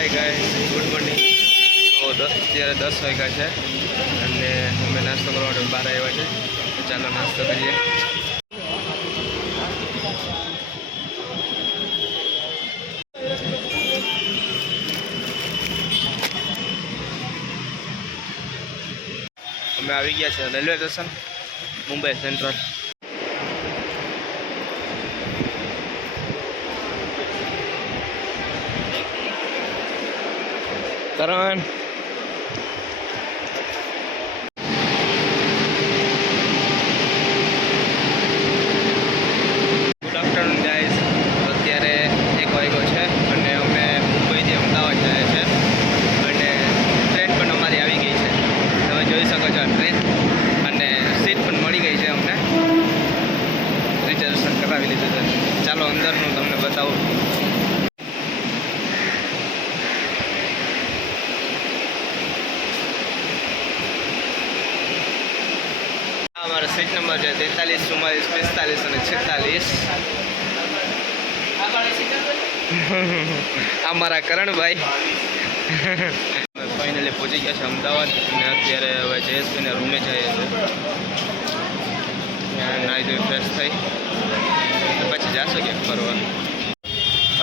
Hi guys, good morning. તો અત્યારે 10 વાગ્યા છે અને અમે નાસ્તો કરવા માટે બહાર આવ્યા છે। તો ચાલો નાસ્તો કરીએ। અમે આવી ગયા છે રેલવે સ્ટેશન, મુંબઈ સેન્ટ્રલ। કરણ ગુડ આફ્ટરનૂન ગાઈઝ। અત્યારે 1 વાગ્યો છે અને અમે મુંબઈથી અમદાવાદ જઈએ છીએ અને ટ્રેન પણ અમારી આવી ગઈ છે। તમે જોઈ શકો છો આ ટ્રેન અને સીટ પણ મળી ગઈ છે અમને। રિઝર્વેશન કરાવી લીધું છે। ચાલો અંદરનું તમને બતાવું। हमारा सीट नंबर है 43, 44, 45 અને 46। અમારા કરણભાઈ ફાઇનલી પહોંચી ગયા છે અમદાવાદ અને અત્યારે હવે જયેશભાઈના રૂમે જઈએ છીએ। ત્યાં નાહી ધોઈ ફ્રેશ થઈ પછી જશો ક્યાંક ફરવા।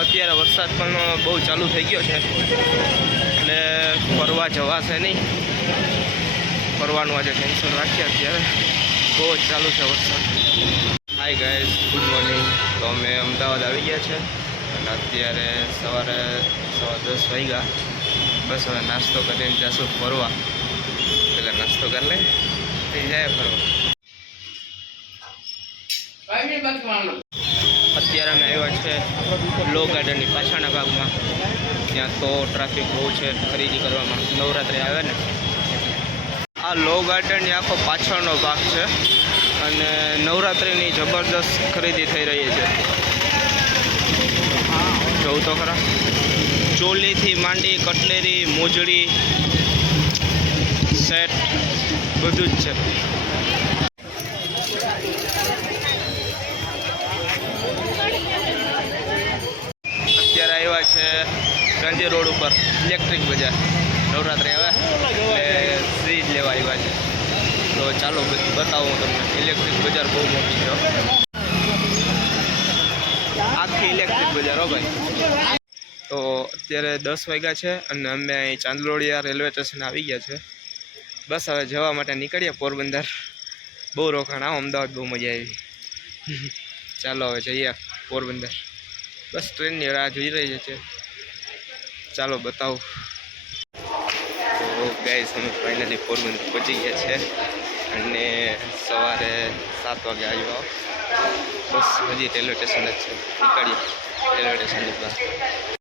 અત્યારે વરસાદ પણ બહુ ચાલુ થઈ ગયો છે એટલે ફરવા જવાશે નહીં। ફરવાનું આજે કેન્સલ રાખીએ। અત્યારે બહુ જ ચાલુ છે વરસાદ। Hi guys, good morning. તો અમે અમદાવાદ આવી ગયા છે અને અત્યારે સવારે 10:15 વાગ્યા। બસ હવે નાસ્તો કરીને જશું ફરવા। પહેલાં નાસ્તો કરી લે પછી જાય ફરવા। અત્યારે અમે આવ્યા છે લો ગાર્ડનની પાછળના ભાગમાં। ત્યાં તો ટ્રાફિક બહુ છે ખરીદી કરવામાં। નવરાત્રિ આવે ને આ લો ગાર્ડનની આખો પાછળનો ભાગ છે અને નવરાત્રિની જબરદસ્ત ખરીદી થઈ રહી છે। જોઉં તો ખરા, ચોલીથી માંડી કટલેરી, મોજડી, સેટ બધું જ છે। અત્યારે આવ્યા છે ગાંધી રોડ ઉપર ઇલેક્ટ્રિક બજાર। નવરાત્રિ આવે એટલે ફ્રીજ લેવા આવ્યા છે। તો ચાલો બતાવું તમને। ઇલેક્ટ્રિક બજાર બહુ મોટી છે, આખી ઇલેક્ટ્રિક બજાર હો ભાઈ। તો અત્યારે 10 વાગ્યા છે અને અમે અહીં ચાંદલોડિયા રેલવે સ્ટેશન આવી ગયા છે। બસ હવે જવા માટે નીકળીએ પોરબંદર। બહુ રોકાણ, અમદાવાદ બહુ મજા આવી। ચાલો હવે જઈએ પોરબંદર। બસ ટ્રેનની રાહ જોઈ રહી છે। ચાલો બતાવું। તો ગાઈસ, અમે ફાઇનલી પોરબંદર પહોંચી ગયા છે અને સવારે 7 વાગે આવ્યો। બસ હજી રેલવે સ્ટેશન જ છે, નીકળીએ રેલવે સ્ટેશનની બહાર।